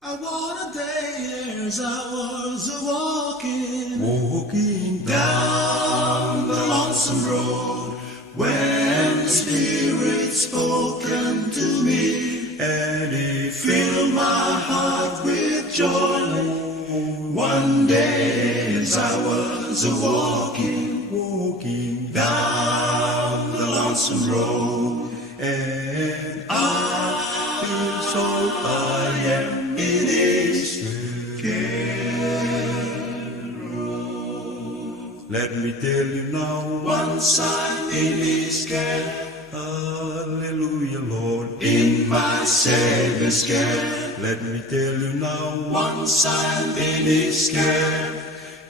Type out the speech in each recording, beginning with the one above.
I wanna days I was walking down the lonesome road when the Spirit spoken to me and it filled my heart with joy. One day as I was walking down the lonesome road, and I feel so I am in His care. Let me tell you now, Once I'm in His care, hallelujah, Lord, in my Savior's care. let me tell you now, Once I'm in His care,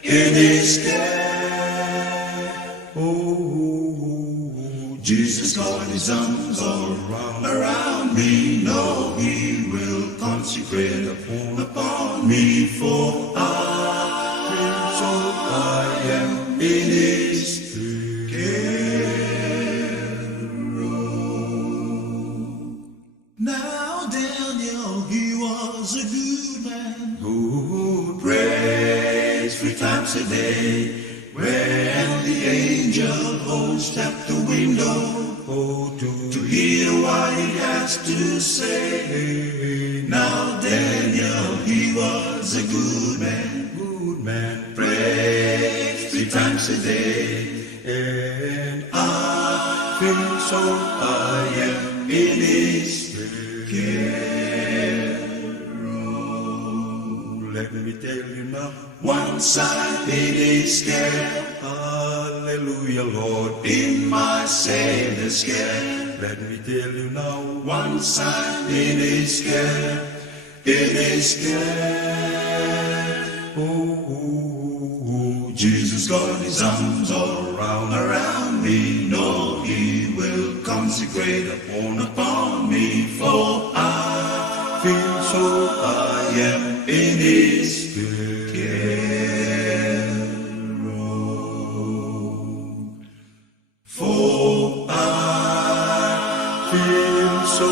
in His care. oh, Jesus got His arms all around me. No, He will consecrate upon me, for I am in His care. Now Daniel, he was a good man who prayed 3 times a day. When the angel host at the window, to hear what he has to say. Now Daniel, he was a good man, prayed 3 times a day, and I feel so I am in His care. let me tell you now, Once I'm in His care, hallelujah, Lord, in my Savior's care. let me tell you now, Once I'm in His care, in His care. oh, Jesus got His arms all around me. No, He will consecrate upon me, for I feel so I am in His care. For I feel so